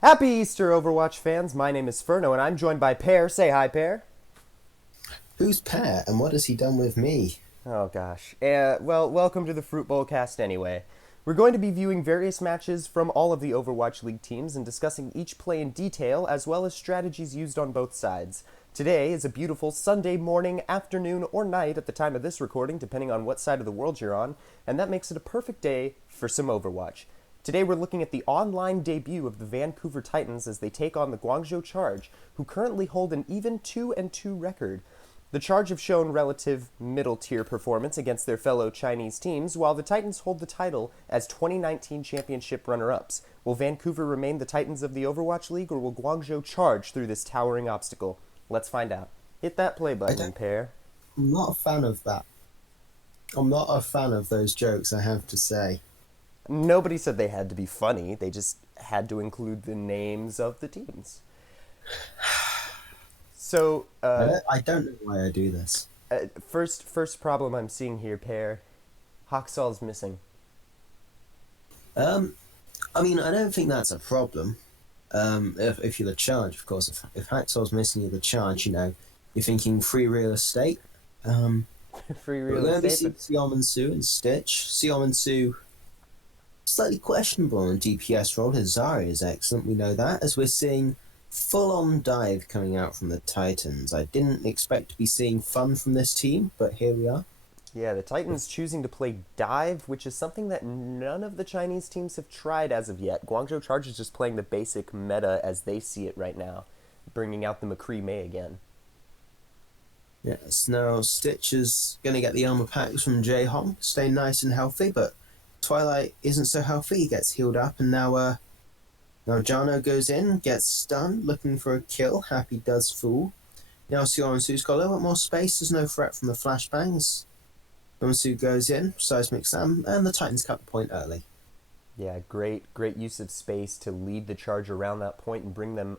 Happy Easter, Overwatch fans. My name is Spherno, and I'm joined by Pear. Say hi, Pear. Who's Pear, and what has he done with me? Oh, gosh. Well, welcome to the Fruit Bowl cast anyway. We're going to be viewing various matches from all of the Overwatch League teams and discussing each play in detail, as well as strategies used on both sides. Today is a beautiful Sunday morning, afternoon, or night at the time of this recording, depending on what side of the world you're on, and that makes it a perfect day for some Overwatch. Today we're looking at the online debut of the Vancouver Titans as they take on the Guangzhou Charge, who currently hold an even 2-2 record. The Charge have shown relative middle-tier performance against their fellow Chinese teams, while the Titans hold the title as 2019 championship runner-ups. Will Vancouver remain the Titans of the Overwatch League, or will Guangzhou charge through this towering obstacle? Let's find out. Hit that play I button, don't, Pear. I'm not a fan of that. I'm not a fan of those jokes, I have to say. Nobody said they had to be funny, they just had to include the names of the teams. So, I don't know why I do this. first problem I'm seeing here, Pear. Haksall's missing. Um, I don't think that's a problem. If you're the charge, of course. If Hacksaw's missing you the charge, you're thinking free real estate. Free But we're real going to be estate, seeing but Siom and Sue and Stitch. Siom and Sue slightly questionable on the DPS role. His Zarya is excellent, we know that, as we're seeing full-on dive coming out from the Titans. I didn't expect to be seeing fun from this team, but here we are. yeah, the Titans choosing to play dive, which is something that none of the Chinese teams have tried as of yet. Guangzhou Charge is just playing the basic meta as they see it right now, bringing out the McCree May again. Yes, now Stitch is going to get the armor packs from Jae Hong, stay nice and healthy, but Twilight isn't so healthy. He gets healed up, and now Jano goes in, gets stunned, looking for a kill. Happy does fall. Now Sioransu's got a little bit more space. There's no threat from the flashbangs. Sioransu goes in, seismic slam, and the Titans cut the point early. Yeah, great use of space to lead the Charge around that point and bring them,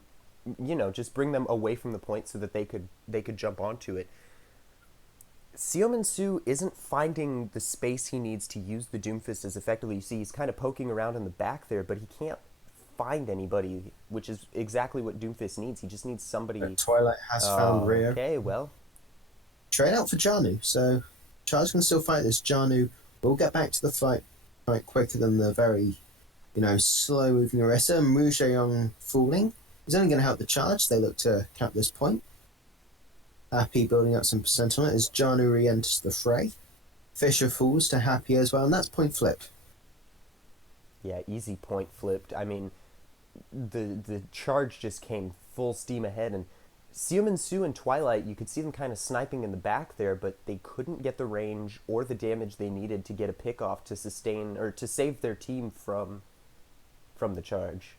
just bring them away from the point so that they could jump onto it. Seomin Su isn't finding the space he needs to use the Doomfist as effectively. You see, he's kind of poking around in the back there, but he can't find anybody, which is exactly what Doomfist needs. He just needs somebody. Twilight has found Rio. Okay, well, Trade out for Janu, so Charles can still fight this. Janu will get back to the fight quicker than the very, slow moving Orisa. And Mu Zheong falling is only going to help the charge. They look to cap this point. Happy building up some percent on it as Janu re enters the fray. Fisher falls to Happy as well, and that's point flipped. yeah, easy point flipped. I mean, the Charge just came full steam ahead, and Seomin Su and Twilight, you could see them kind of sniping in the back there, but they couldn't get the range or the damage they needed to get a pick off to sustain or to save their team from the Charge.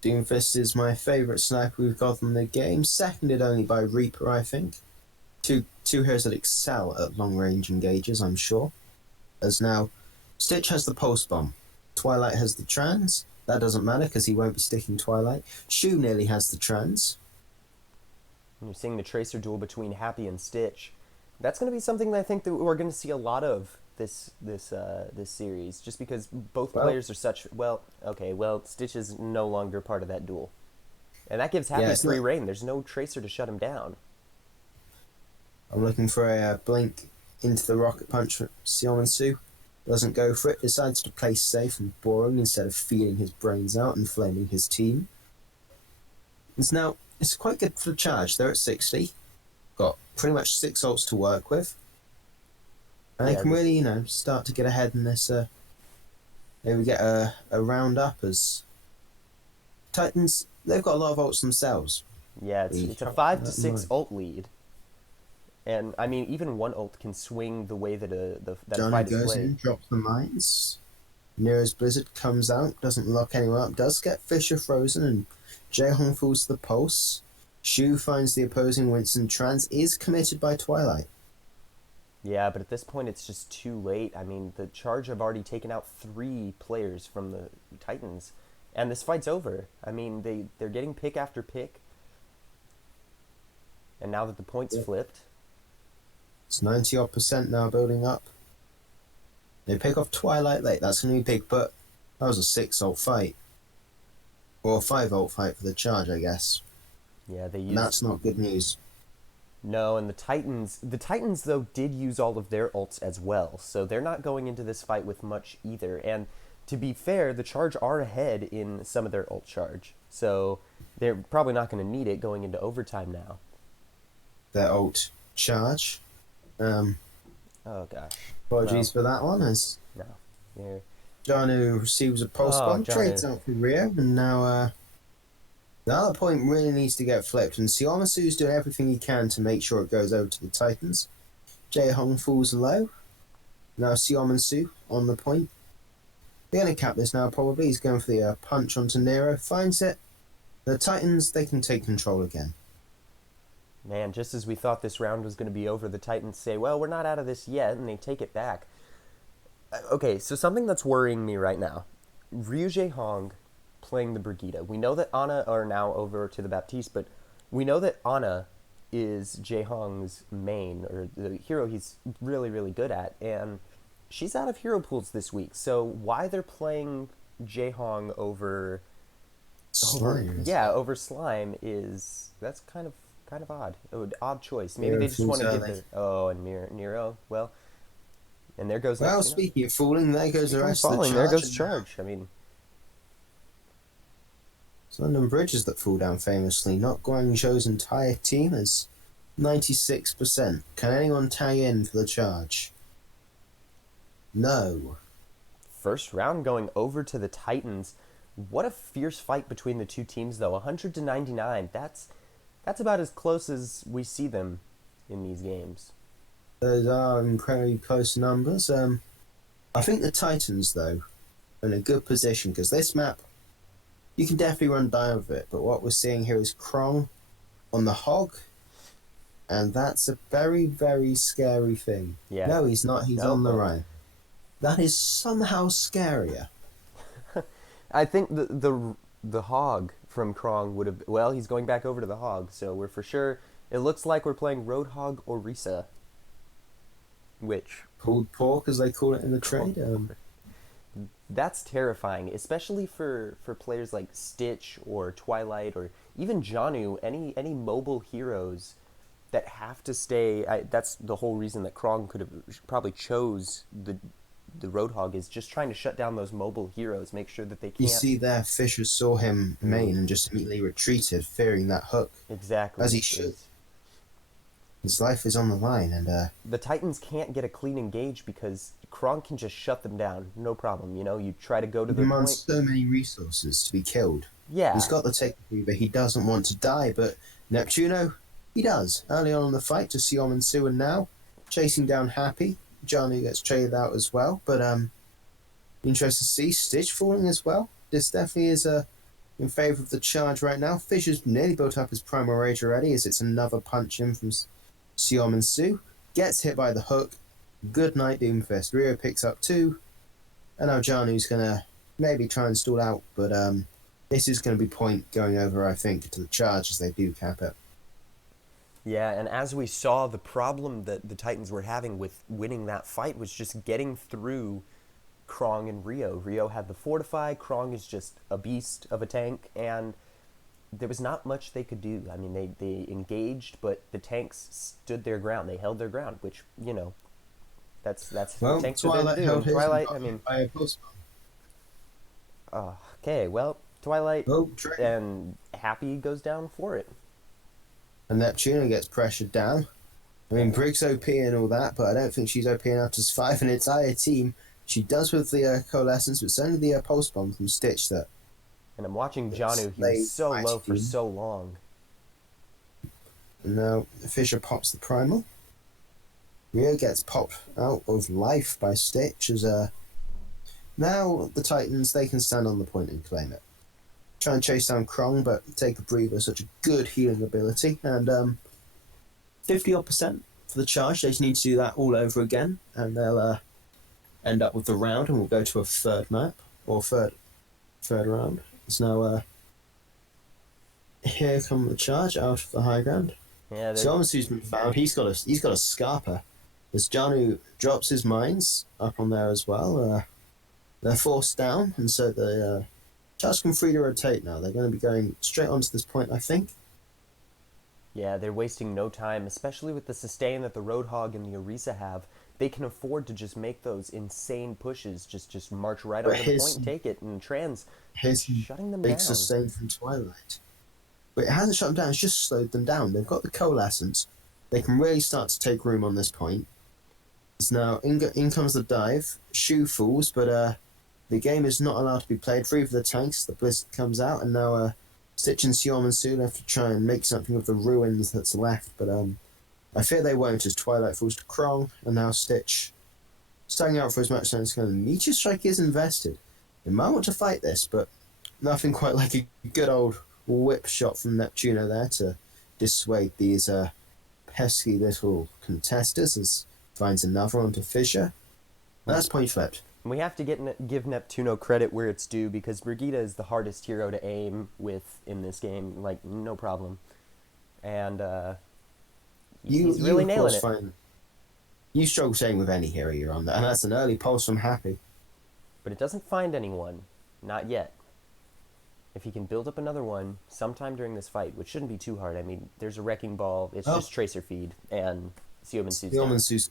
Doomfist is my favourite sniper we've got in the game, seconded only by Reaper, I think. Two heroes that excel at long range engages, I'm sure. As now, Stitch has the pulse bomb, Twilight has the trans. That doesn't matter because he won't be sticking Twilight. Shu nearly has the trans. And you're seeing the Tracer duel between Happy and Stitch. That's going to be something that I think that we're going to see a lot of this series, just because both Well, players are such Stitch is no longer part of that duel, and that gives yeah, Happy it's free not. reign. There's no Tracer to shut him down. I'm looking for a blink into the rocket punch. Sion Su doesn't go for it, decides to play safe and boring instead of feeding his brains out and flaming his team. It's quite good for the charge. They're at 60, got pretty much 6 ults to work with, and they Yeah, can really, start to get ahead in this. Maybe get a round up as Titans. They've got a lot of ults themselves. yeah. It's We it's a can't keep five to that in six mind. ult lead, and I mean even one ult can swing the way that that a Johnny fight is goes played. in, drops the mines. Nero's Blizzard comes out, doesn't lock anyone up, does get Fisher frozen, and Jaehong falls to the pulse. Shu finds the opposing Winston. Trans is committed by Twilight. Yeah, but at this point it's just too late. I mean, the Charge have already taken out 3 players from the Titans, and this fight's over. I mean, they're getting pick after pick, and now that the points Yep. flipped, It's 90 odd percent now building up. They pick off Twilight late, that's going to be big, but that was a 6 ult fight. or a 5-ult fight for the charge, I guess. Yeah, they And used that's not good news. no, and the Titans though did use all of their ults as well, so they're not going into this fight with much either. And to be fair, the Charge are ahead in some of their ult charge, so they're probably not going to need it going into overtime now. Their ult charge. Um, Oh gosh. Apologies for that one, as No. They're, Janu receives a pulse oh, bomb, trades Janu. out for Rio, and now the other point really needs to get flipped, and Xiaomasu's doing everything he can to make sure it goes over to the Titans. Jae Hong falls low. Now Xiaomasu on the point. They're going to cap this now, probably. He's going for the punch onto Nero, finds it. The Titans, they can take control again. Man, just as we thought this round was going to be over, the Titans say, well, we're not out of this yet, and they take it back. Okay, so something that's worrying me right now. Ryu Jae Hong playing the Brigitte. We know that Ana are now over to the Baptiste, but we know that Ana is Jae Hong's main, or the hero he's really, really good at, and she's out of hero pools this week. So why they're playing Jae Hong over Slime. over Slime is that's kind of odd. Odd choice. Maybe Nero they just want to falls give early. and Nero. Well, and there goes Well, that, speaking of falling, there goes the speaking of rest of the falling, charge. there goes and Charge. I mean, It's London bridges that fall down famously, not Guangzhou's entire team is 96%. Can anyone tag in for the charge? No. first round going over to the Titans. What a fierce fight between the two teams, though. 100-99. That's about as close as we see them in these games. Those are incredibly close numbers. I think the Titans, though, are in a good position because this map, you can definitely run down with it. But what we're seeing here is Krong on the hog, and that's a very, very scary thing. Yeah. No, he's not. He's No, on the but- right. That is somehow scarier. I think the hog from Krong would have. Well, he's going back over to the hog, so we're for sure. It looks like we're playing Roadhog or Risa. Which Pulled pork, as they call it in the trade. that's terrifying, especially for players like Stitch or Twilight or even Janu. Any mobile heroes that have to stay. That's the whole reason that Krong could have probably chose the Roadhog, is just trying to shut down those mobile heroes, make sure that they can't. You see there, Fisher saw him main and just immediately retreated, fearing that hook. Exactly. As he should. His life is on the line, and The Titans can't get a clean engage because Krong can just shut them down, no problem. You know, you try to go to the demands point. so many resources to be killed. Yeah. He's got the technically, but he doesn't want to die. But Neptuno, he does. Early on in the fight to Siom and Su, and now chasing down Happy. Johnny gets traded out as well. But interesting to see Stitch falling as well. This definitely is in favour of the charge right now. Fisher's nearly built up his Primal Rage already, as it's another punch in from Siom and Su. Gets hit by the hook. Good night, Doomfist. Rio picks up 2. And now Janu's going to maybe try and stall out, but this is going to be point going over, I think, to the charge as they do cap it. Yeah, and as we saw, the problem that the Titans were having with winning that fight was just getting through Krong and Rio. Rio had the Fortify, Krong is just a beast of a tank, and there was not much they could do. I mean, they engaged, but the tanks stood their ground. They held their ground, which, you know, that's Well, what tanks are there Twilight to do. held And his Twilight, and I mean, by a post. okay, well, Twilight Oh, trade. and Happy goes down for it. And Neptuna gets pressured down. I mean, Briggs OP and all that, but I don't think she's OP enough to survive an entire team. She does with the Coalescence, but it's only the Pulse Bomb from Stitch that... And I'm watching Janu. He They was so fight low for team. so long. And now Fisher pops the Primal. Rio gets popped out of life by Stitch as now the Titans, they can stand on the point and claim it. Try and chase down Krong, but take a breather, such a good healing ability. And 50% for the charge. They just need to do that all over again, and they'll end up with the round, and we'll go to a third map, or third round. It's now here come the charge out of the high ground. Yeah, So Amasu's been found. He's got a Scarper. As Janu drops his mines up on there as well, they're forced down, and so the Charge can free to rotate now. They're going to be going straight onto this point, I think. Yeah, they're wasting no time, especially with the sustain that the Roadhog and the Orisa have. They can afford to just make those insane pushes, just march right But onto the point and take it, and Trans his shutting them big down. sustain from Twilight. But it hasn't shut them down, it's just slowed them down. They've got the coalescence. They can really start to take room on this point. So now, in comes the dive. Shu falls, but the game is not allowed to be played. Free for the tanks. The Blizzard comes out, and now Stitch and Xiom and Su have to try and make something of the ruins that's left. But I fear they won't, as Twilight falls to Krong, and now Stitch, starting out for as much time as can. Meteor Strike is invested. They might want to fight this, but nothing quite like a good old whip shot from Neptuno there to dissuade these pesky little contesters, as finds another onto Fissure. That's point flipped. We have to give Neptuno credit where it's due, because Brigitte is the hardest hero to aim with in this game, like, no problem. And he's really nailing it. You struggle staying with any hero you're on there, and that's an early pulse from Happy. But it doesn't find anyone. Not yet. If he can build up another one sometime during this fight, which shouldn't be too hard. I mean, there's a Wrecking Ball, it's just Tracer Feed, and Xiom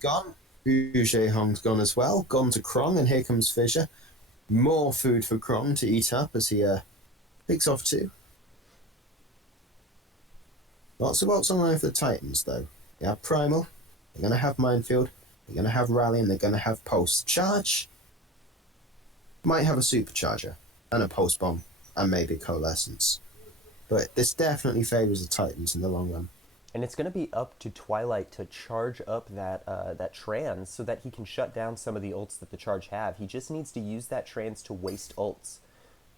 gone. Rouge Hong's gone as well. Gone to Krong, and here comes Fissure. More food for Krong to eat up as he picks off 2. Lots of ults online for the Titans, though. They have Primal, they're going to have Minefield, they're going to have Rally, and they're going to have Pulse. Charge might have a Supercharger, and a Pulse Bomb, and maybe Coalescence. But this definitely favours the Titans in the long run. And it's going to be up to Twilight to charge up that Trans so that he can shut down some of the ults that the Charge have. He just needs to use that Trans to waste ults.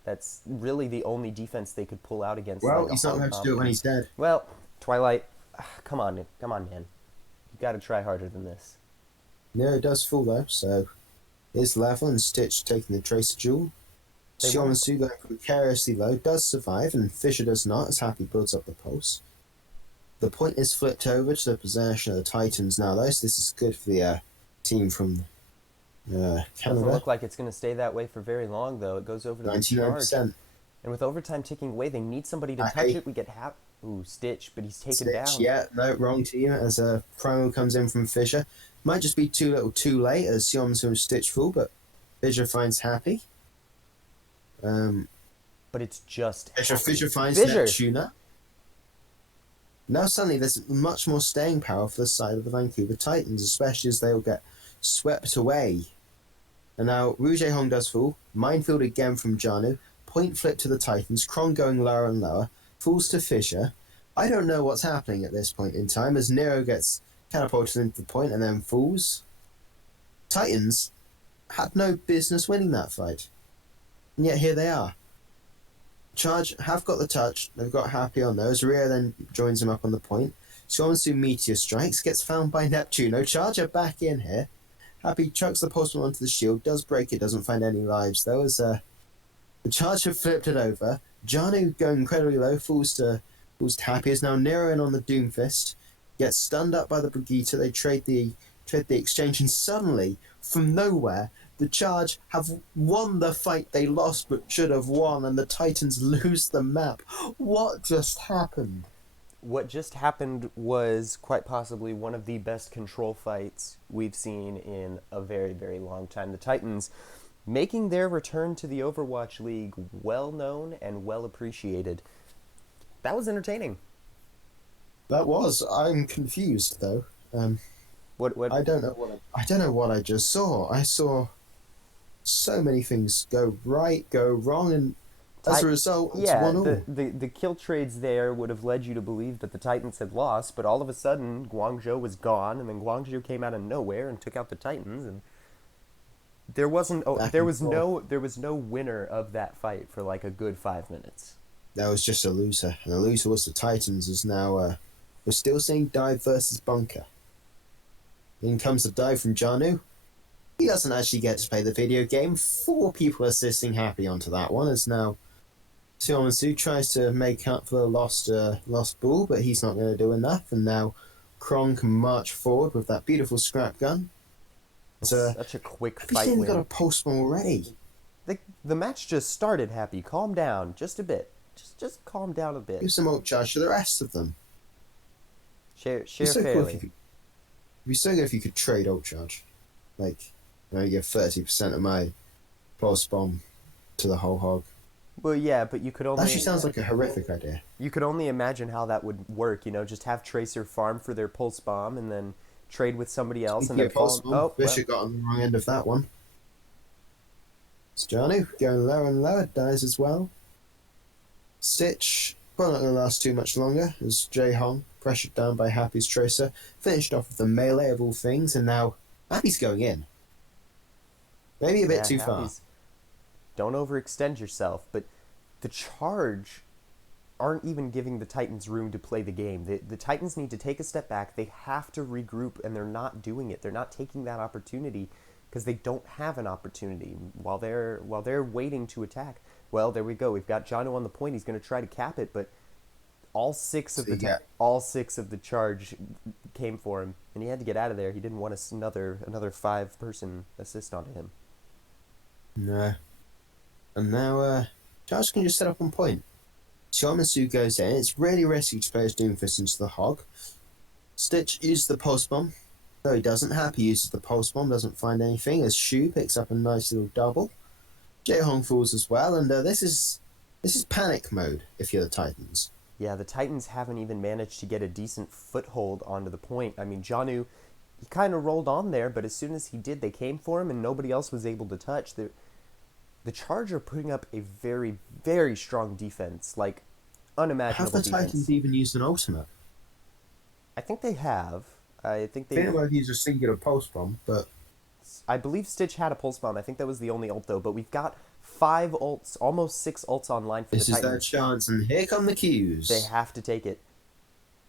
That's really the only defense they could pull out against. Well, he's not going to do it when he's dead. Well, Twilight, come on, man. You got to try harder than this. No, it does fall though, so is level, and Stitch taking the Tracer Jewel. Xiom and Su going precariously low, does survive, and Fissure does not, as Happy builds up the pulse. The point is flipped over to the possession of the Titans now, though, so this is good for the team from Canada. Doesn't look like it's going to stay that way for very long, though. It goes over to the Charge. And with overtime ticking away, they need somebody to touch it. We get Stitch, but he's taken down. Yeah, no, wrong team, as Primal comes in from Fissure. Might just be too little too late, as Xiom's and Stitch fall, but Fissure finds Happy. But it's just Fissure finds Neptuna. Now suddenly there's much more staying power for the side of the Vancouver Titans, especially as they will get swept away. And now Rouge Hong does fall. Minefield again from Janu. Point flip to the Titans. Krong going lower and lower. Falls to Fissure. I don't know what's happening at this point in time, as Nero gets catapulted into the point and then falls. Titans had no business winning that fight. And yet here they are. Charge have got the touch. They've got Happy on those. Rio then joins him up on the point. Xiom Meteor strikes. Gets found by Neptuno. Charge are back in here. Happy chucks the pulse onto the shield. Does break it. Doesn't find any lives though. As the Charge have flipped it over. Janu going incredibly low. Falls to Happy. Is now Nero in on the Doomfist. Gets stunned up by the Brigitte. They trade the exchange, and suddenly, from nowhere, the Charge have won the fight they lost but should have won, and the Titans lose the map. What just happened? What just happened was quite possibly one of the best control fights we've seen in a very, very long time. The Titans making their return to the Overwatch League well known and well appreciated. That was entertaining. That was. I'm confused though. What? I don't know what I just saw. I saw so many things go right, go wrong, and as a result, it's 1-1. The kill trades there would have led you to believe that the Titans had lost, but all of a sudden Guangzhou was gone, and then Guangzhou came out of nowhere and took out the Titans, and there was no winner of that fight for like a good 5 minutes. That was just a loser, and the loser was the Titans. Is now we're still seeing dive versus bunker. In comes the dive from Janu. He doesn't actually get to play the video game. 4 people assisting Happy onto that one, as now Xiom and Su tries to make up for the lost ball, but he's not going to do enough, and now Krong can march forward with that beautiful scrap gun. Such a quick fight win. win. Got a pulse bomb already. The match just started, Happy. Calm down just a bit. Just calm down a bit. Give some ult charge to the rest of them. Share It'd be so cool if fairly. you could. It'd be so good if you could trade ult charge. Like, you give 30% of my pulse bomb to the whole hog. Well, yeah, but you could That only actually sounds like a horrific idea. imagine how that would work. Just have Tracer farm for their pulse bomb and then trade with somebody else and Speaking then of pulse fall. bomb, Oh, well. Fisher got on the wrong end of that one. It's Janu going lower and lower, dies as well. Stitch, well, not going to last too much longer as Jae Hong, pressured down by Happy's Tracer, finished off with the melee of all things, and now Happy's going in. Maybe a bit Yeah, too far. Happy's- Don't overextend yourself, but the Charge aren't even giving the Titans room to play the game. The Titans need to take a step back. They have to regroup, and they're not doing it. They're not taking that opportunity because they don't have an opportunity while they're waiting to attack. Well, there we go. We've got Jono on the point. He's going to try to cap it, but all six of the Charge came for him, and he had to get out of there. He didn't want another 5-person assist onto him. No. And now, Charge can just set up on point. Xiaomasu goes in. It's really risky to play his Doomfist into the hog. Stitch uses the pulse bomb. Though he doesn't. Happy uses the pulse bomb, doesn't find anything, as Shu picks up a nice little double. Jae Hong falls as well, and this is panic mode if you're the Titans. Yeah, the Titans haven't even managed to get a decent foothold onto the point. I mean, Janu, he kind of rolled on there, but as soon as he did, they came for him, and nobody else was able to touch. The Charge are putting up a very, very strong defense, like unimaginable Have the defense. Titans even used an ultimate? I think they have. I think I they. don't know if he's a singular pulse bomb, but I believe Stitch had a pulse bomb. I think that was the only ult though. But we've got 5 ults, almost 6 ults online for this the is their Titans. chance, and here come the cues. They have to take it.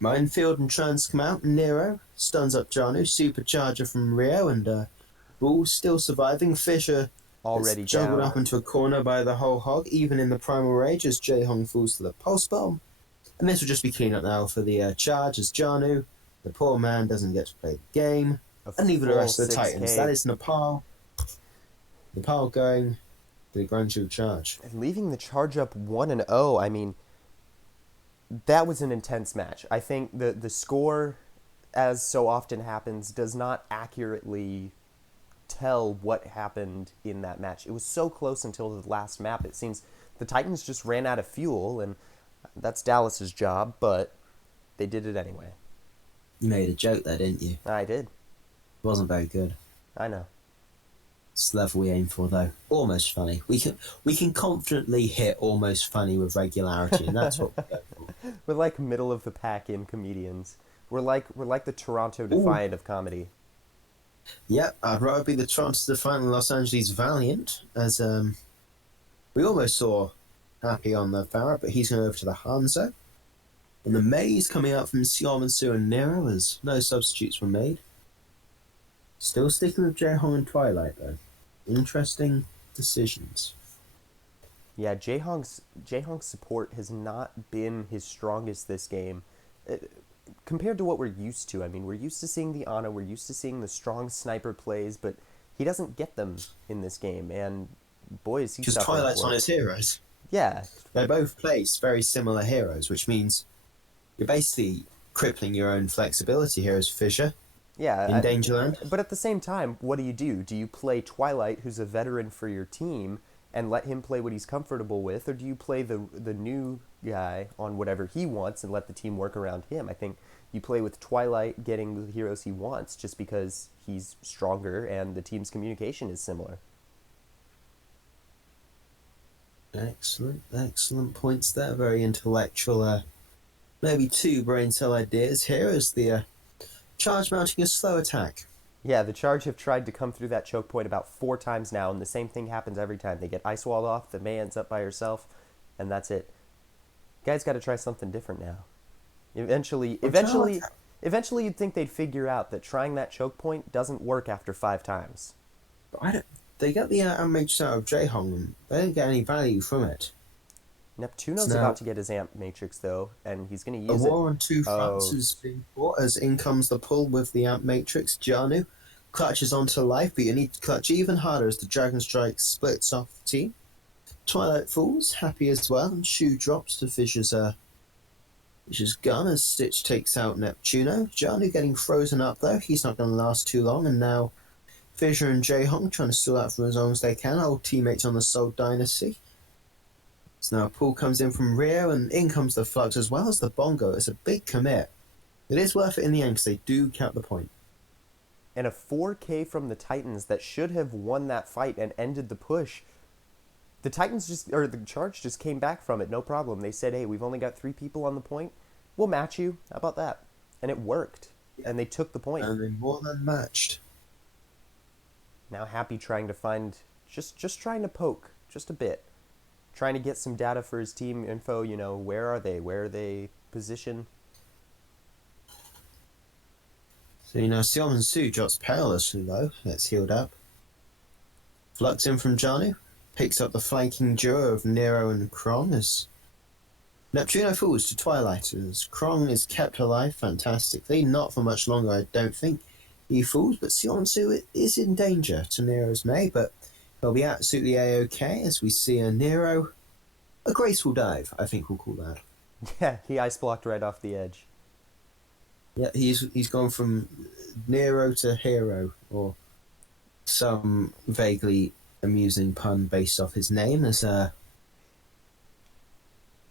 Minefield and Trans come out. Nero stuns up Janu. Supercharger from Rio, and Bull still surviving. Fisher Already is juggled down. up into a corner by the whole hog, even in the Primal Rage as Jae Hong falls to the pulse bomb. And this will just be clean up now for the Charge as Janu, the poor man, doesn't get to play the game. And neither the rest of the 6K. Titans. That is Nepal. Nepal going to the Guangzhou Charge. And leaving the Charge up 1-0. I mean, that was an intense match. I think the score, as so often happens, does not accurately tell what happened in that match. It was so close until the last map. It seems the Titans just ran out of fuel, and that's Dallas's job, but they did it anyway. You made a joke there, didn't you? I did. It wasn't very good. I know. It's the level we aim for, though. Almost funny. We can confidently hit almost funny with regularity, and that's what we go for. We're like middle of the pack in comedians. We're like the Toronto Defiant of comedy. Yep, I'd rather be the Toronto Defiant and Los Angeles Valiant, as we almost saw Happy on the Farah, but he's going over to the Hanzo. And the Maze coming out from Xiaomansu and Nero, as no substitutes were made. Still sticking with Jae Hong and Twilight, though. Interesting decisions. Yeah, Jae Hong's support has not been his strongest this game. Compared to what we're used to. I mean, we're used to seeing the Ana, we're used to seeing the strong sniper plays, but he doesn't get them in this game, and boy, is he Because suffering Twilight's for on it. his heroes. Yeah. They both place very similar heroes, which means you're basically crippling your own flexibility here as Fisher Yeah. in Dangerland. But at the same time, what do? Do you play Twilight, who's a veteran for your team, and let him play what he's comfortable with, or do you play the new guy on whatever he wants and let the team work around him? I think you play with Twilight getting the heroes he wants just because he's stronger and the team's communication is similar. Excellent points there. Very intellectual, maybe 2 brain cell ideas here as the Charge mounting a slow attack. Yeah, the Charge have tried to come through that choke point about 4 times now, and the same thing happens every time. They get ice walled off, the Mei ends up by herself, and that's it. You guys got to try something different now. Eventually, you'd think they'd figure out that trying that choke point doesn't work after 5 times. But they get the matrix out of Jae Hong, and they don't get any value from it. Neptuno's Now- about to get his amp matrix though, and he's going to A use it. war on 2 fronts has been fought as in comes the pull with the amp matrix. Janu clutches onto life, but you need to clutch even harder as the Dragon Strike splits off the team. Twilight falls, happy as well, and Shu drops to Fisher's gun as Stitch takes out Neptuno. Janu getting frozen up though, he's not going to last too long, and now Fisher and Jaehong trying to steal out for as long as they can, old teammates on the Soul Dynasty. So now a pull comes in from Rio, and in comes the Flux as well as the Bongo. It's a big commit. It is worth it in the end because they do count the point. And a 4K from the Titans that should have won that fight and ended the push. The the Charge just came back from it, no problem. They said, hey, we've only got 3 people on the point. We'll match you. How about that? And it worked. Yeah. And they took the point. And they more than matched. Now Happy trying to find, just trying to poke, just a bit. Trying to get some data for his team info, where are they? Where are they positioned? So, Xiong and Su drops perilously low. That's healed up. Flux in from Janu. Picks up the flanking duo of Nero and Krong as Neptuno falls to Twilight as Krong is kept alive fantastically. Not for much longer, I don't think. He falls, but Xiong and Su is in danger to Nero's May, but he'll be absolutely A-OK as we see a Nero. A graceful dive, I think we'll call that. Yeah, he ice blocked right off the edge. Yeah, he's gone from Nero to hero, or some vaguely amusing pun based off his name as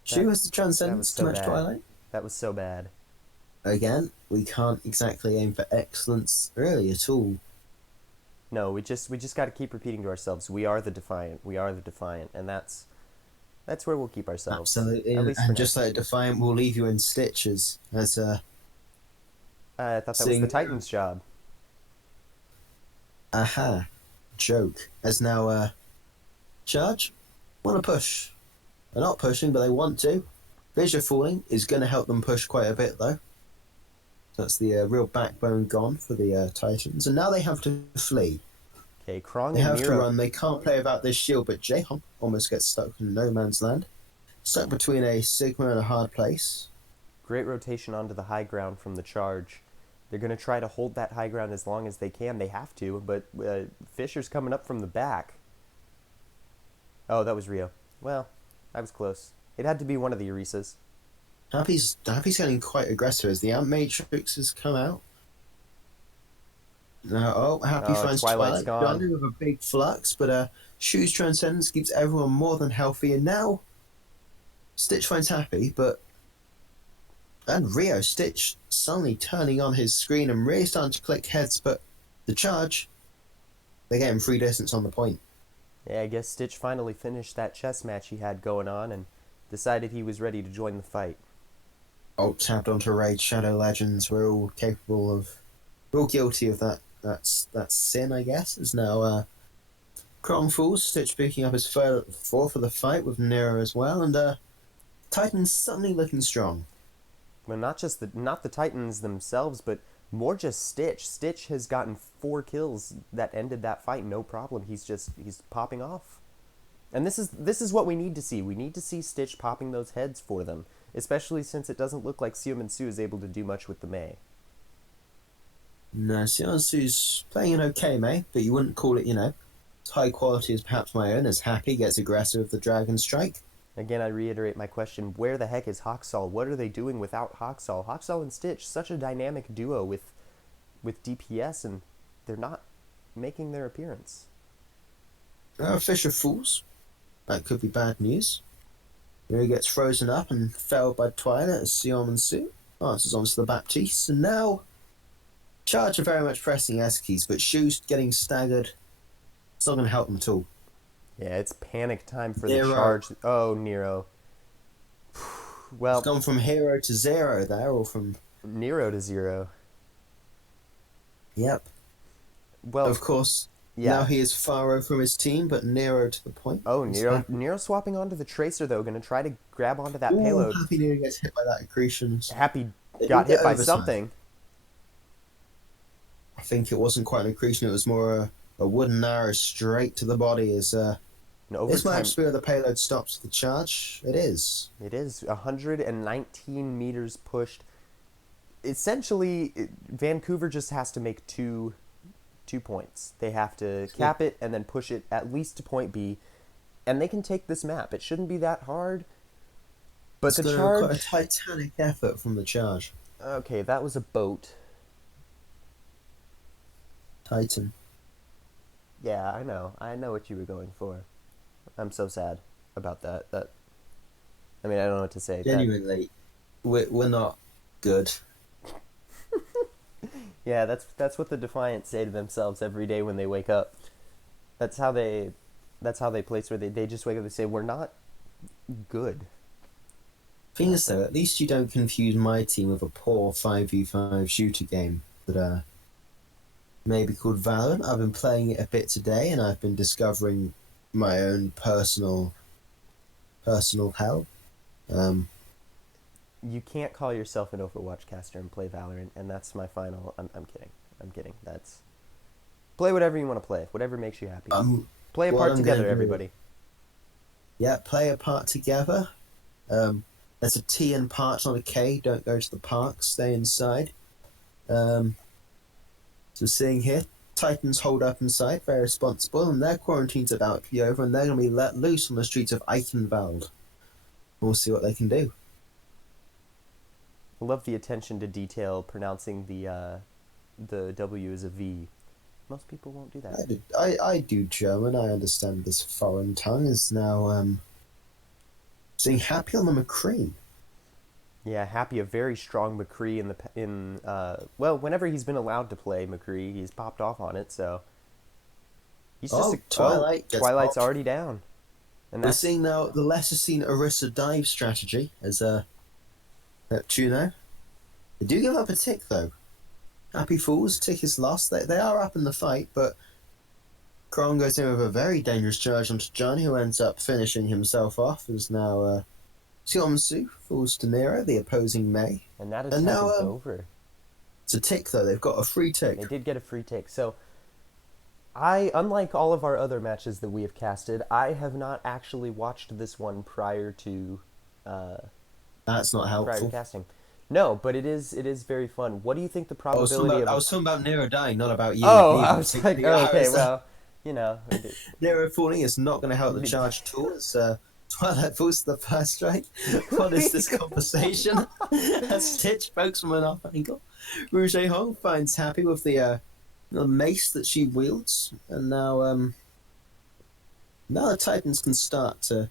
Shu has the transcendence to match Twilight. That was so bad. Again, we can't exactly aim for excellence really at all. No, we just got to keep repeating to ourselves, we are the Defiant, and that's where we'll keep ourselves. Absolutely, and just like Defiant will leave you in stitches as I thought that was the Titans' job. Aha. Joke. As now, Charge want to push. They're not pushing, but they want to. Fissure falling is going to help them push quite a bit, though. That's the real backbone gone for the Titans. And now they have to flee. Okay, Krong they and have Miro. to run. They can't play without this shield, but Jaehong almost gets stuck in no man's land. Stuck between a Sigma and a hard place. Great rotation onto the high ground from the Charge. They're going to try to hold that high ground as long as they can. They have to, but Fisher's coming up from the back. Oh, that was Rio. Well, that was close. It had to be one of the Orisas. Happy's getting quite aggressive as the Amp Matrix has come out. Now, Happy finds Twilight gone with a big flux, but Shu's Transcendence keeps everyone more than healthy, and now Stitch finds Happy, but and Rio Stitch suddenly turning on his screen and really starting to click heads, but the Charge, they're getting free distance on the point. Yeah, I guess Stitch finally finished that chess match he had going on and decided he was ready to join the fight. Alt tapped onto Raid Shadow Legends. We're all capable of, we're all guilty of that. That's sin, I guess. Is now Krong falls. Stitch picking up his four for the fight with Nero as well, and Titans suddenly looking strong. Well, not the Titans themselves, but more just Stitch. Stitch has gotten 4 kills that ended that fight, no problem. He's popping off. And this is what we need to see. We need to see Stitch popping those heads for them, especially since it doesn't look like Seomin Su is able to do much with the Mei. No, Seomin Su's playing an okay Mei, but you wouldn't call it, as high quality as perhaps my own, as Happy gets aggressive with the Dragon Strike. Again, I reiterate my question, where the heck is Hawksall? What are they doing without Hawksall? Hawksall and Stitch, such a dynamic duo with DPS, and they're not making their appearance. Fisher falls. That could be bad news. He gets frozen up and felled by Twilight as Seomin Su passes on to the Baptiste, and now Charge are very much pressing S keys, but Shu's getting staggered. It's not going to help them at all. Yeah, it's panic time for the Charge. Oh, Nero. Well, it's gone from hero to zero there, or from Nero to 0. Yep. Well, of course. Yeah. Now he is Pharaoh from his team, but Nero to the point. Oh, Nero swapping onto the Tracer though, going to try to grab onto that payload. Happy Nero gets hit by that accretion. Happy got hit by something. I think it wasn't quite an accretion; it was more a wooden arrow straight to the body. As this might be where the payload stops the Charge. It is. It is 119 meters pushed. Essentially, Vancouver just has to make 2 2 points. They have to cap it and then push it at least to point B, and they can take this map. It shouldn't be that hard. But It's the going to require a Charge... titanic effort from the Charge. Okay, that was a boat. Titan. Yeah, I know. I know what you were going for. I'm so sad about that. I mean, I don't know what to say. Genuinely, we're not good. Yeah, that's what the Defiants say to themselves every day when they wake up. That's how they place where they just wake up and say, we're not good. Thing is, though, at least you don't confuse my team with a poor 5v5 shooter game that may be called Valorant. I've been playing it a bit today, and I've been discovering my own personal hell. You can't call yourself an Overwatch caster and play Valorant, and that's my final... I'm kidding. I'm kidding. That's... Play whatever you want to play. Whatever makes you happy. Play a part together, everybody. Yeah, play a part together. There's a T in part, not a K. Don't go to the park. Stay inside. So seeing here, Titans hold up inside, very responsible, and their quarantine's about to be over, and they're going to be let loose on the streets of Eichenwald. We'll see what they can do. I love the attention to detail pronouncing the W as a V. Most people won't do that. I do German. I understand this foreign tongue is now seeing Happy on the McCree. Yeah, Happy, a very strong McCree well, whenever he's been allowed to play McCree, he's popped off on it. So he's just Twilight. Twilight's already down. And we're seeing now the lesser seen Orisa dive strategy as Neptuno. They do give up a tick though. Happy Fools, tick is lost. They are up in the fight, but Kron goes in with a very dangerous charge onto Johnny, who ends up finishing himself off. As now Xiomsu falls to Nero, the opposing Mei. And that is over. It's a tick though. They've got a free tick. They did get a free tick. So unlike all of our other matches that we have casted, I have not actually watched this one prior to. That's not helpful. Prior to casting. No, but it is very fun. What do you think the probability I was talking about Nero dying, not about you. Oh, I was like, okay, well, you know. Nero falling is not going to help the Charge at all. It's Twilight falls to the first strike. What is this conversation? As Stitch pokes from an off angle. Rouge Hong finds Happy with the mace that she wields, and now the Titans can start to...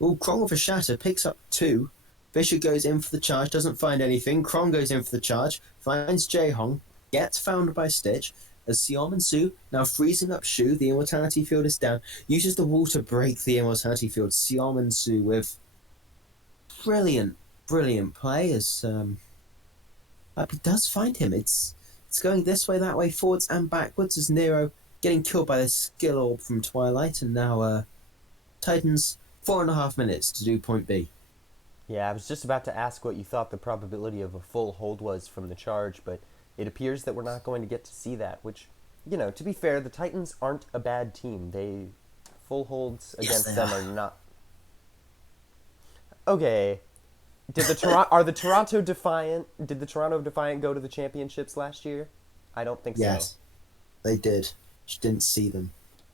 Krong with a shatter picks up 2. Fisher goes in for the charge, doesn't find anything. Krong goes in for the charge, finds Jae-Hong, gets found by Stitch, as Xiom and Su, now freezing up Shu, the immortality field is down, uses the wall to break the immortality field. Xiom and Su with brilliant play as Happy does find him. It's going this way, that way, forwards and backwards as Nero getting killed by the skill orb from Twilight, and now Titans 4.5 minutes to do point B. Yeah, I was just about to ask what you thought the probability of a full hold was from the Charge, but it appears that we're not going to get to see that, which, you know, to be fair, the Titans aren't a bad team. Full holds against them are not... Okay. Did the Toronto Defiant go to the championships last year? I don't think so. Yes, they did. Just didn't see them.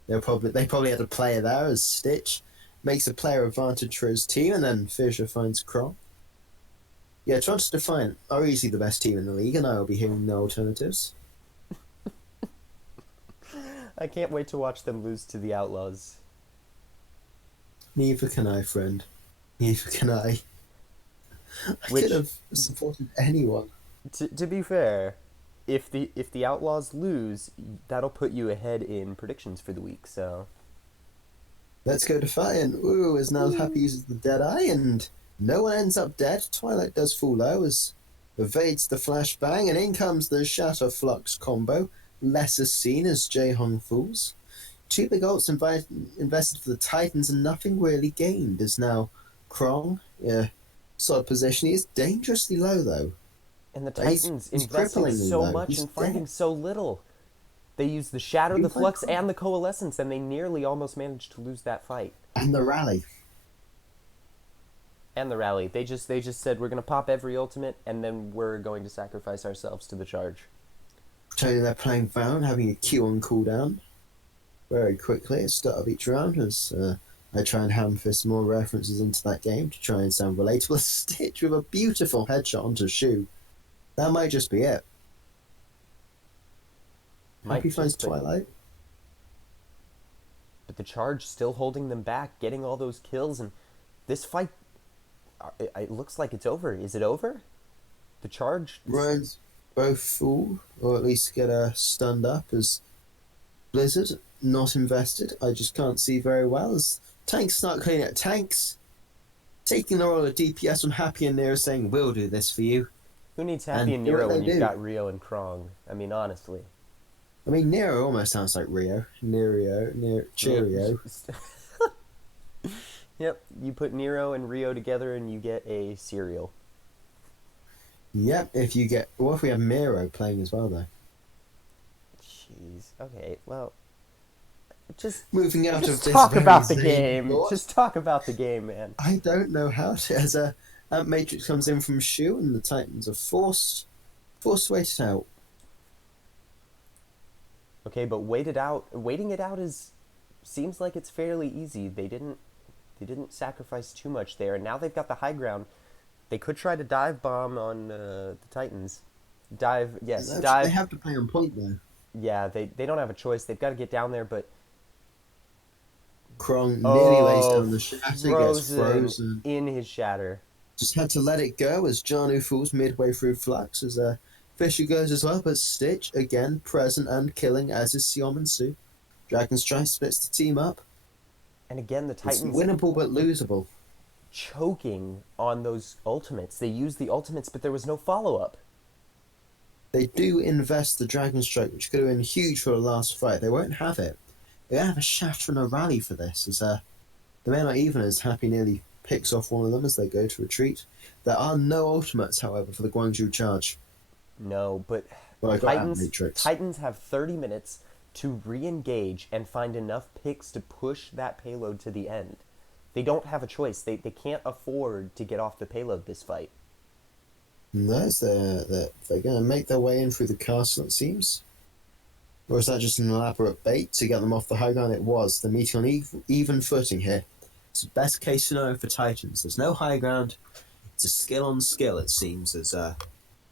They probably had a player there as Stitch. Makes a player advantage for his team, and then Fisher finds Kron. Yeah, Toronto Defiant are easily the best team in the league, and I will be hearing no alternatives. I can't wait to watch them lose to the Outlaws. Neither can I, friend. Neither can I. I could have supported anyone. To be fair, if the Outlaws lose, that'll put you ahead in predictions for the week, so... Let's go Defiant. Ooh, as now Happy uses the Deadeye, and no one ends up dead. Twilight does fall low as evades the flashbang, and in comes the Shatter Flux combo. Lesser seen as Jae-Hong falls. 2 big ults invested for the Titans, and nothing really gained as now Krong, solid position. He is dangerously low though. And the Titans investing so much and finding so little. They used the Shatter, the Flux, and the Coalescence, and they nearly almost managed to lose that fight. And the rally. They just said, we're going to pop every ultimate, and then we're going to sacrifice ourselves to the Charge. Tony, they're playing Valorant, having a Q on cooldown very quickly at the start of each round as I try and hammer some more references into that game to try and sound relatable. Stitch with a beautiful headshot onto Shu. That might just be it. Happy finds Twilight. But the Charge still holding them back, getting all those kills, and this fight, it looks like it's over. Is it over? The Charge... Ryan's both fall, or at least get stunned up as Blizzard not invested. I just can't see very well as tanks start cleaning at tanks, taking the role of DPS on Happy and Nero, saying, "We'll do this for you." Who needs Happy and Nero when you've got Rio and Krong? I mean, honestly. I mean, Nero almost sounds like Rio. Cheerio. Yep, you put Nero and Rio together and you get a cereal. Yep, if you get... What if we have Miro playing as well, though? Jeez. Okay, well... Just talk about the game. Just talk about the game, man. I don't know how to... As Matrix comes in from Shu and the Titans are forced to wait it out. Okay, but waiting it out seems like it's fairly easy. They didn't sacrifice too much there, and now they've got the high ground. They could try to dive bomb on the Titans. Dive. They have to play on point though. Yeah, they don't have a choice. They've got to get down there, but Krong nearly lays down the shatter, gets frozen in his shatter. Just had to let it go as Janu falls midway through Flux as Fisher goes as well, but Stitch, again, present and killing, as is Siom and Su. Dragon's Strike splits the team up. And again, the Titans... It's winnable but losable. Choking on those ultimates. They used the ultimates, but there was no follow-up. They do invest the Dragon Strike, which could have been huge for the last fight. They won't have it. They have a shatter and a rally for this, as they may not even as Happy nearly picks off one of them as they go to retreat. There are no ultimates, however, for the Guangzhou Charge. No, but Titans have 30 minutes to re-engage and find enough picks to push that payload to the end. They don't have a choice. They can't afford to get off the payload this fight. No, they're going to make their way in through the castle, it seems. Or is that just an elaborate bait to get them off the high ground? It was. They're meeting on even footing here. It's the best case scenario for Titans. There's no high ground. It's a skill on skill, it seems.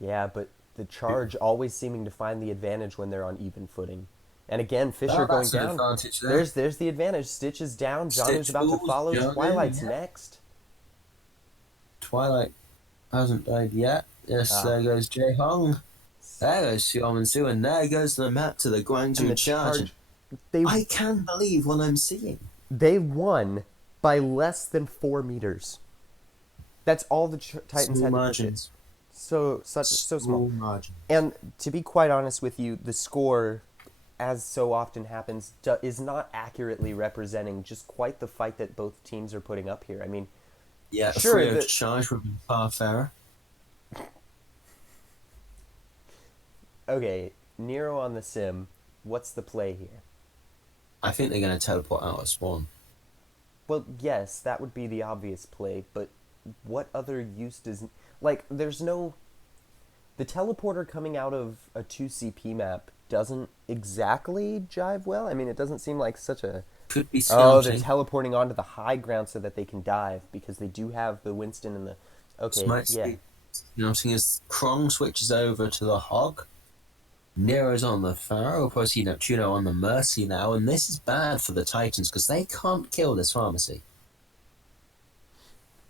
Yeah, but the Charge always seeming to find the advantage when they're on even footing. And again, Fisher going down. There's the advantage. Stitch is down. Janu's about to follow. Twilight's next. Twilight hasn't died yet. Yes, there goes Jae Hong. There goes Siom and Su, and there goes the map to the Guangzhou Charge. I can't believe what I'm seeing. They won by less than 4 meters. That's all the Titans had to push it. So small margin. And to be quite honest with you, the score, as so often happens, is not accurately representing just quite the fight that both teams are putting up here. I mean, yeah, sure, the Charge would be far fairer. Okay, Nero on the sim. What's the play here? I think they're going to teleport out of spawn. Well, yes, that would be the obvious play, but what other use does... Like, there's no... The teleporter coming out of a 2CP map doesn't exactly jive well. I mean, it doesn't seem like such a... Could be scouting. They're teleporting onto the high ground so that they can dive, because they do have the Winston and the... Okay, yeah. Nothing as Krong switches over to the Hog. Nero's on the Pharaoh, of course, Neptuno on the Mercy now, and this is bad for the Titans, because they can't kill this pharmacy.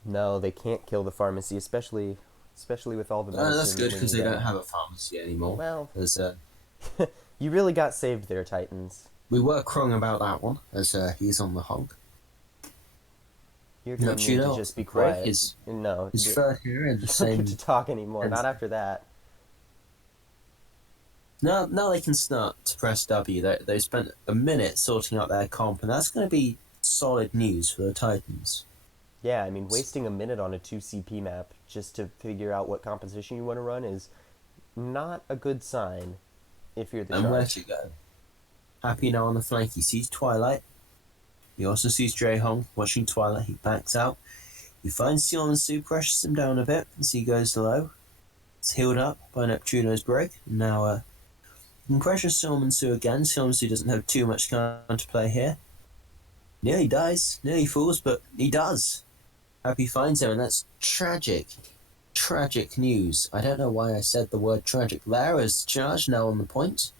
No, they can't kill the pharmacy, especially with all the medicine. That's good, because they don't have a pharmacy anymore. Well, you really got saved there, Titans. We were Krong about that one, as he's on the Hog. You're going to need to just be quiet. His first here in the same... You don't get to talk anymore, not after that. Now they can start to press W. They spent a minute sorting out their comp, and that's going to be solid news for the Titans. Yeah, I mean, wasting a minute on a 2CP map just to figure out what composition you want to run is not a good sign if you're the Charge. And where to go? Happy now on the flank. He sees Twilight. He also sees Jae Hong watching Twilight. He backs out. He finds Sion and Su, pressures him down a bit as he goes low. It's healed up by Neptuno's break. Now And pressure Silmansu again. Silmansu doesn't have too much counterplay here. Nearly dies, nearly falls, but he does. Happy finds him, and that's tragic. Tragic news. I don't know why I said the word tragic there, as Charge now on the point.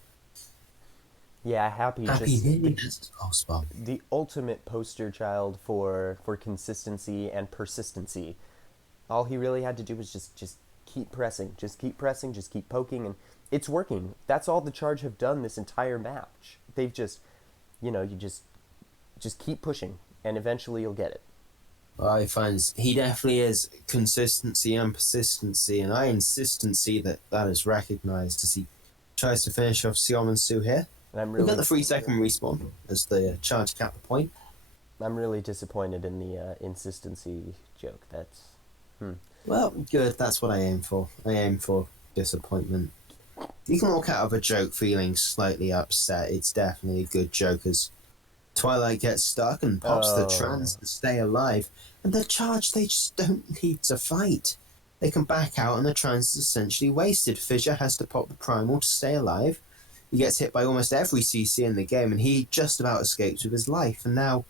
Yeah, Happy Happy just nearly has his pulse bomb. the ultimate poster child for consistency and persistency. All he really had to do was just keep pressing, just keep pressing, just keep poking, and it's working. That's all the Charge have done this entire match. They've just, you just keep pushing, and eventually you'll get it. I find he definitely is consistency and persistency, and I insistency that is recognised as he tries to finish off Siomansu here. And I'm We've got really, the 3-second respawn as the Charge cap the point. I'm really disappointed in the insistency joke. That's, Well, good. That's what I aim for. I aim for disappointment. You can walk out of a joke feeling slightly upset. It's definitely a good joke as Twilight gets stuck and pops the trans to stay alive. And the Charge, they just don't need to fight. They can back out and the trans is essentially wasted. Fissure has to pop the primal to stay alive. He gets hit by almost every CC in the game and he just about escapes with his life. And now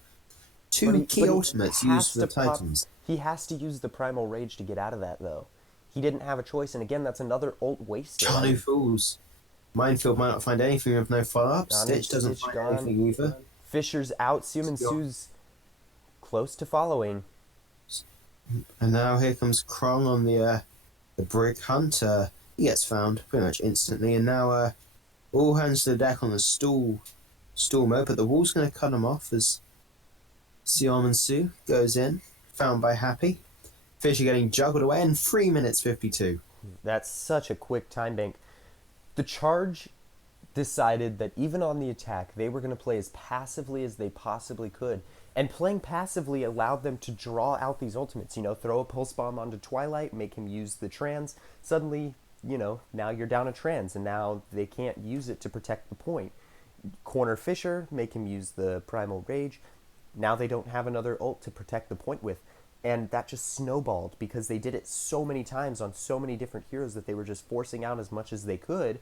two key ultimates used for the Titans. He has to use the Primal Rage to get out of that, though. He didn't have a choice, and again, that's another ult wasted. Janu falls. Minefield might not find anything with no follow-up. Stitch doesn't find anything either. Fisher's out. Siomansu's close to following. And now here comes Krong on the Brick Hunt. He gets found pretty much instantly, and now all hands to the deck on the stall mode, but the wall's going to cut him off as Siomansu goes in, found by Happy. Fisher getting juggled away in 3 minutes 52. That's such a quick time bank. The Charge decided that even on the attack, they were going to play as passively as they possibly could. And playing passively allowed them to draw out these ultimates. Throw a pulse bomb onto Twilight, make him use the trans. Suddenly, now you're down a trans, and now they can't use it to protect the point. Corner Fisher, make him use the Primal Rage. Now they don't have another ult to protect the point with. And that just snowballed because they did it so many times on so many different heroes that they were just forcing out as much as they could.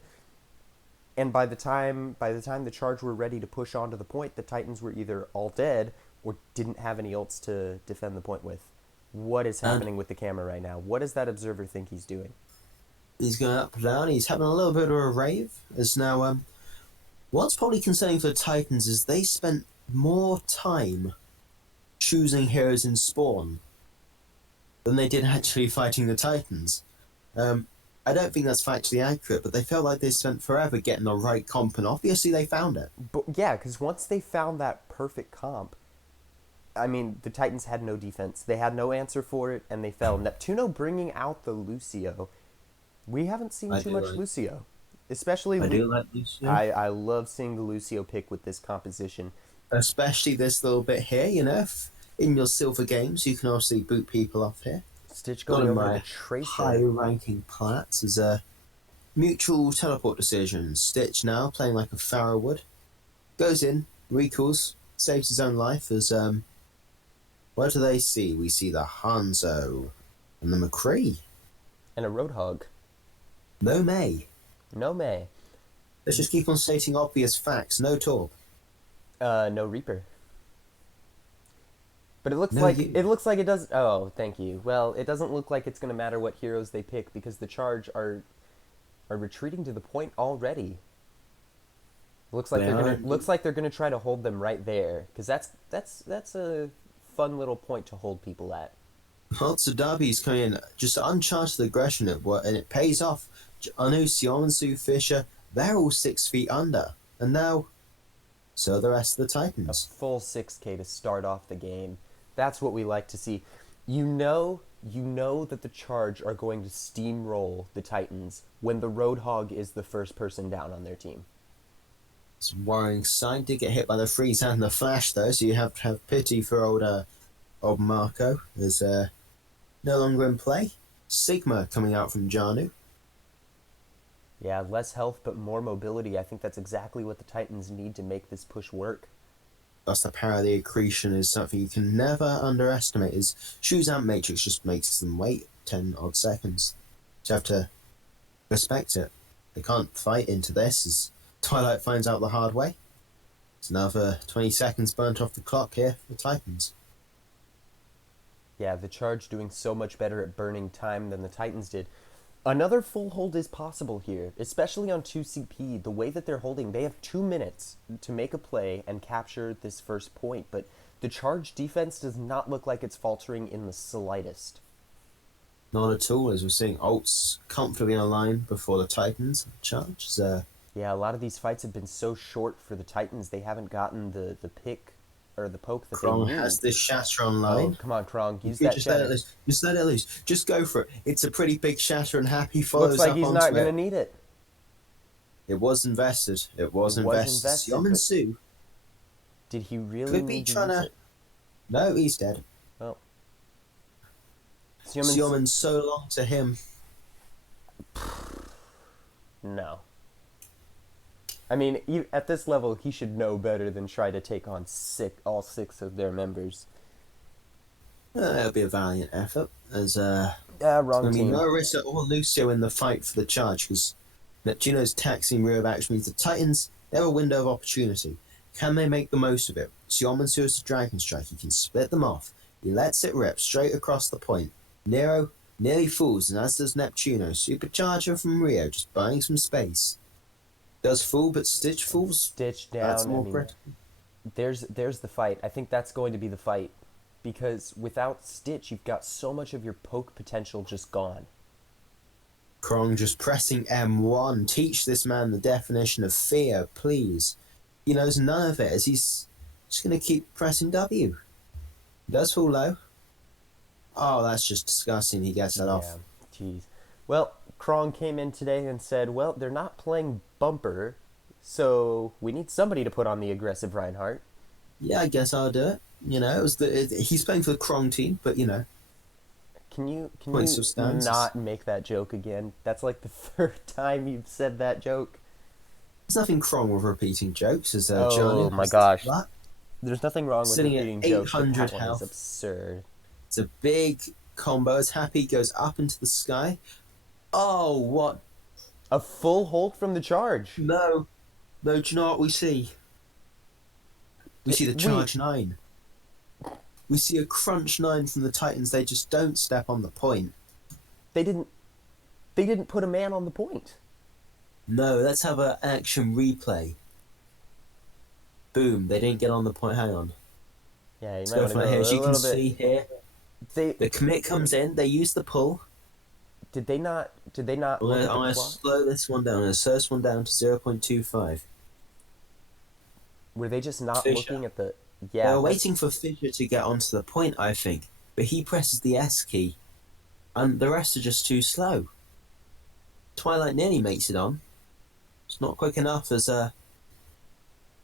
And by the time the Charge were ready to push onto the point, the Titans were either all dead or didn't have any ults to defend the point with. What is happening with the camera right now? What does that observer think he's doing? He's going up and down. He's having a little bit of a rave. As now, what's probably concerning for the Titans is they spent more time choosing heroes in spawn than they did actually fighting the Titans. I don't think that's factually accurate, but they felt like they spent forever getting the right comp, and obviously they found it. But yeah, because once they found that perfect comp, I mean, the Titans had no defense. They had no answer for it, and they fell. Neptuno bringing out the Lucio. We haven't seen too much Lucio. Especially I do like Lucio. I love seeing the Lucio pick with this composition. Especially this little bit here, in your silver games, you can obviously boot people off here. Stitch going over to Tracer. High-ranking plats as a mutual teleport decision. Stitch now playing like a Pharaoh would. Goes in, recalls, saves his own life as what do they see? We see the Hanzo and the McCree. And a Roadhog. No May. No May. Let's just keep on stating obvious facts. No Torb. No Reaper. But it looks like it does. Oh, thank you. Well, it doesn't look like it's going to matter what heroes they pick because the Charge are retreating to the point already. Looks like they're gonna try to hold them right there because that's a fun little point to hold people at. Lots of derbies coming in, just uncharted aggression at what, and it pays off. Anu, Siomansu, Fisher, they're all 6 feet under, and now so are the rest of the Titans. A full 6K to start off the game. That's what we like to see. You know that the Charge are going to steamroll the Titans when the Roadhog is the first person down on their team. It's a worrying sign. Did get hit by the freeze and the flash though, so you have to have pity for old Marco. Is no longer in play. Sigma coming out from Janu. Yeah, less health but more mobility. I think that's exactly what the Titans need to make this push work. Plus the power of the accretion is something you can never underestimate. Is Shoes Amp Matrix just makes them wait 10 odd seconds. You have to respect it. They can't fight into this as Twilight finds out the hard way. It's another 20 seconds burnt off the clock here for the Titans. Yeah, the Charge doing so much better at burning time than the Titans did. Another full hold is possible here, especially on 2CP. The way that they're holding, they have 2 minutes to make a play and capture this first point, but the Charge defense does not look like it's faltering in the slightest. Not at all, as we're seeing ults comfortably on a line before the Titans charge. Yeah, a lot of these fights have been so short for the Titans, they haven't gotten the pick or the poke that Krong they need. has this shatter on line. Oh, come on, Krong, use that just let it loose. Just let it loose. Just go for it. It's a pretty big shatter, and Happy follows Looks like up he's onto not going to it. need it. It was invested. It was invested. Siom and Sue. Did he really Could be need trying use to... it? No, he's dead. Oh. Siom so long to him. No. I mean, at this level, he should know better than try to take on all 6 of their members. It'll be a valiant effort, as wrong team. no Orisa or Lucio in the fight for the charge, because Neptuno's taxing rear of action means the Titans, they have a window of opportunity. Can they make the most of it? Siomansu is the Dragon Strike. He can split them off. He lets it rip straight across the point. Nero nearly falls, and as does Neptuno. Supercharger from Rio, just buying some space. Does fall, but Stitch falls. Stitch down. That's more critical. There's the fight. I think that's going to be the fight. Because without Stitch, you've got so much of your poke potential just gone. Krong just pressing M1. Teach this man the definition of fear, please. He knows none of it, as he's just going to keep pressing W. He does fall low. Oh, that's just disgusting. He gets that off. Jeez. Well, Krong came in today and said, well, they're not playing Bumper, so we need somebody to put on the aggressive Reinhardt. Yeah, I guess I'll do it. You know, he's playing for the Krong team, but you know. Can you stances. not make that joke again? That's like the 3rd time you've said that joke. There's nothing wrong with repeating jokes, as Oh Johnny my gosh. There's nothing wrong with Sitting repeating at jokes, but 800 that one health. is absurd. It's a big combo as Happy goes up into the sky. Oh, what? A full hold from the Charge. No, do you know what we see? We see the Charge 9. We see a crunch 9 from the Titans. They just don't step on the point. They didn't put a man on the point. No, let's have an action replay. Boom, they didn't get on the point. Hang on. Yeah, you Let's might go want to from go here. a As you can little bit. see here, the commit comes in. They use the pull. Did they not I'm look at the going to clock? slow this one down. I'm going to slow this one down to 0.25. Were they just not Fisher. looking at the... They Yeah. were waiting for Fisher to get onto the point, I think. But he presses the S key. And the rest are just too slow. Twilight nearly makes it on. It's not quick enough as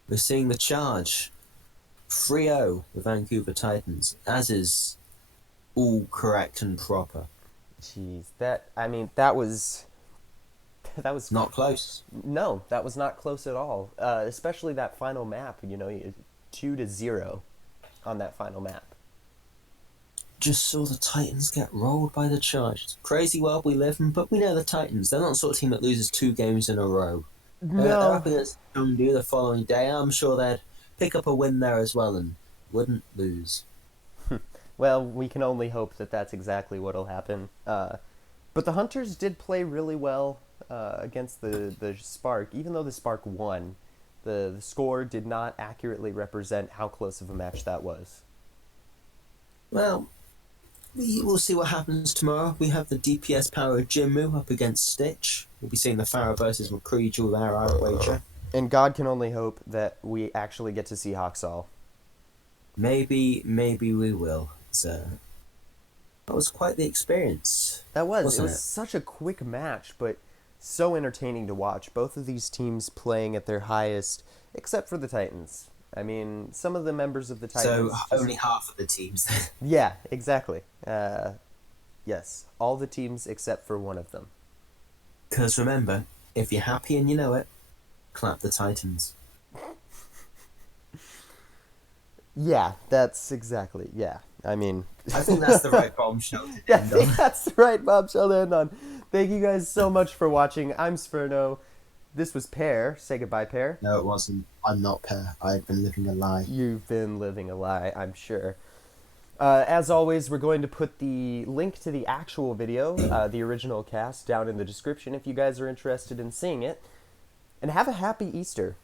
we're seeing the Charge. 3-0, the Vancouver Titans. As is all correct and proper. Jeez, that was Not close. No, that was not close at all. Especially that final map, 2-0 on that final map. Just saw the Titans get rolled by the Charge. It's a crazy world we live in, but we know the Titans. They're not the sort of team that loses 2 games in a row. They're up against Chengdu the following day. I'm sure they'd pick up a win there as well and wouldn't lose. Well, we can only hope that that's exactly what'll happen. But the Hunters did play really well against the Spark. Even though the Spark won, the score did not accurately represent how close of a match that was. Well, we will see what happens tomorrow. We have the DPS power of Jinmu up against Stitch. We'll be seeing the Pharaoh versus McCree duel there, I would wager. And God can only hope that we actually get to see Haksal. Maybe we will. So that was quite the experience. It Wasn't was it? such a quick match, but so entertaining to watch. Both of these teams playing at their highest, except for the Titans. I mean, some of the members of the Titans... So only half of the teams then. Yeah, exactly. Yes, all the teams except for one of them. Because remember, if you're happy and you know it, clap the Titans. Yeah, that's exactly, yeah. I mean... I think that's the right bombshell to Yeah, I end think on. that's the right bombshell to end on. Thank you guys so much for watching. I'm Spherno. This was Pear. Say goodbye, Pear. No, it wasn't. I'm not Pear. I've been living a lie. You've been living a lie, I'm sure. As always, we're going to put the link to the actual video, the original cast, down in the description if you guys are interested in seeing it. And have a happy Easter.